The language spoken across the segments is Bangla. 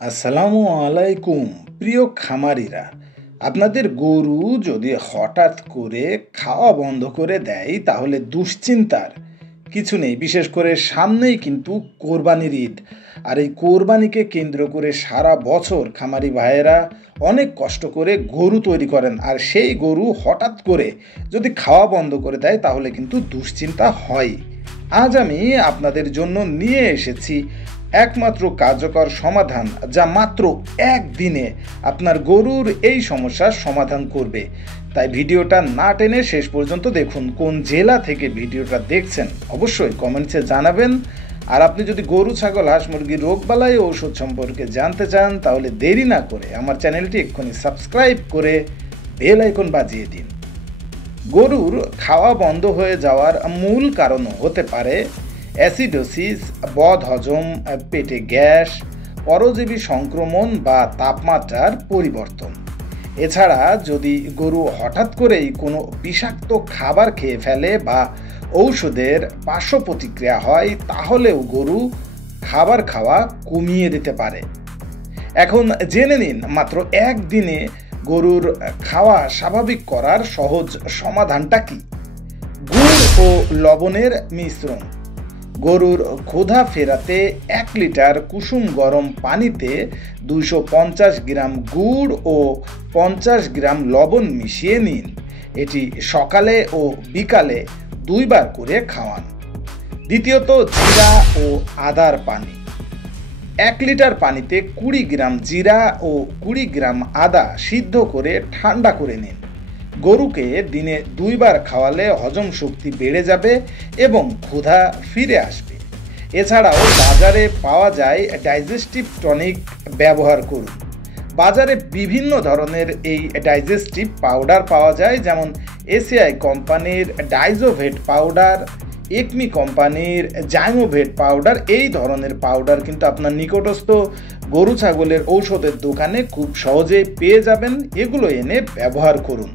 আসসালামু আলাইকুম প্রিয় খামারিরা। আপনাদের গরু যদি হঠাৎ করে খাওয়া বন্ধ করে দেয় তাহলে দুশ্চিন্তার কিছু নেই। বিশেষ করে সামনেই কিন্তু কোরবানির ঈদ, আর এই কোরবানিকে কেন্দ্র করে সারা বছর খামারি ভাইয়েরা অনেক কষ্ট করে গরু তৈরি করেন, আর সেই গরু হঠাৎ করে যদি খাওয়া বন্ধ করে দেয় তাহলে কিন্তু দুশ্চিন্তা হয়। আজ আমি আপনাদের জন্য নিয়ে এসেছি একমাত্র কার্যকর সমাধান, যা মাত্র একদিনে আপনার গরুর এই সমস্যার সমাধান করবে। তাই ভিডিওটা না টেনে শেষ পর্যন্ত দেখুন। কোন জেলা থেকে ভিডিওটা দেখছেন অবশ্যই কমেন্টসে জানাবেন। আর আপনি যদি গরু, ছাগল, হাঁস, মুরগির রোগবালাই ও ওষুধ সম্পর্কে জানতে চান তাহলে দেরি না করে আমার চ্যানেলটি এক্ষুনি সাবস্ক্রাইব করে বেল আইকন বাজিয়ে দিন। গরুর খাওয়া বন্ধ হয়ে যাওয়ার মূল কারণ হতে পারে অ্যাসিডোসিস, বদহজম, পেটে গ্যাস, পরজীবী সংক্রমণ বা তাপমাত্রার পরিবর্তন। এছাড়া যদি গরু হঠাৎ করেই কোনো বিষাক্ত খাবার খেয়ে ফেলে বা ঔষধের পার্শ্ব প্রতিক্রিয়া হয় তাহলেও গরু খাবার খাওয়া কমিয়ে দিতে পারে। এখন জেনে নিন মাত্র একদিনে গরুর খাওয়া স্বাভাবিক করার সহজ সমাধানটা কি। গুড় ও লবণের মিশ্রণ। গরুর ক্ষুধা ফেরাতে 1 লিটার কুসুম গরম পানিতে 250 গ্রাম গুড় ও 50 গ্রাম লবণ মিশিয়ে নিন। এটি সকালে ও বিকালে 2 বার করে খাওয়ান। দ্বিতীয়ত, জিরা ও আদার পানি। 1 লিটার পানিতে 20 গ্রাম জিরা ও 20 গ্রাম আদা সিদ্ধ করে ঠান্ডা করে নিন। গরুকে দিনে 2 বার খাওয়ালে হজম শক্তি বেড়ে যাবে এবং ক্ষুধা ফিরে আসবে। এছাড়াও বাজারে পাওয়া যায় ডাইজেস্টিভ টনিক ব্যবহার করুন। বাজারে বিভিন্ন ধরনের এই ডাইজেস্টিভ পাউডার পাওয়া যায়, যেমন এসিআই কোম্পানির ডাইজোভেট পাউডার, একমি কোম্পানির জাইমোভেট পাউডার। এই ধরনের পাউডার কিন্তু আপনার নিকটস্থ গরু ছাগলের ঔষধের দোকানে খুব সহজেই পেয়ে যাবেন। এগুলো এনে ব্যবহার করুন।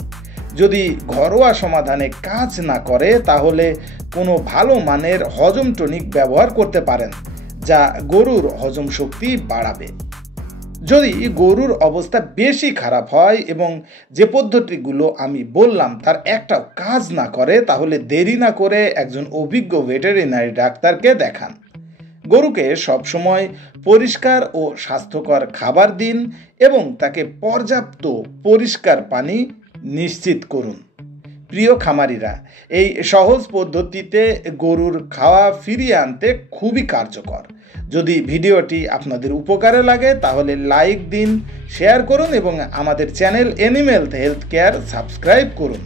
যদি ঘরোয়া সমাধানে কাজ না করে তাহলে কোনো ভালো মানের হজম টনিক ব্যবহার করতে পারেন, যা গরুর হজম শক্তি বাড়াবে। যদি গরুর অবস্থা বেশি খারাপ হয় এবং যে পদ্ধতিগুলো আমি বললাম তার একটাও কাজ না করে তাহলে দেরি না করে একজন অভিজ্ঞ ভেটেরিনারি ডাক্তারকে দেখান। গরুকে সবসময় পরিষ্কার ও স্বাস্থ্যকর খাবার দিন এবং তাকে পর্যাপ্ত পরিষ্কার পানি নিশ্চিত করুন। প্রিয় খামারিরা, এই সহজ পদ্ধতিতে গরুর খাওয়া ফিরিয়ে আনতে খুবই কার্যকর। যদি ভিডিওটি আপনাদের উপকারে লাগে তাহলে লাইক দিন, শেয়ার করুন এবং আমাদের channel animal health care subscribe করুন,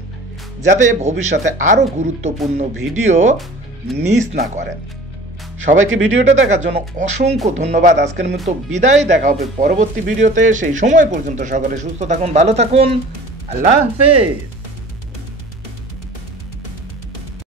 যাতে ভবিষ্যতে আরও গুরুত্বপূর্ণ ভিডিও মিস না করেন। সবাইকে ভিডিওটা দেখার জন্য অসংখ্য ধন্যবাদ। আজকের মতো বিদায়, দেখা হবে পরবর্তী ভিডিওতে। সেই সময় পর্যন্ত সকলে সুস্থ থাকুন, ভালো থাকুন। আল্লাহ হাফেজ।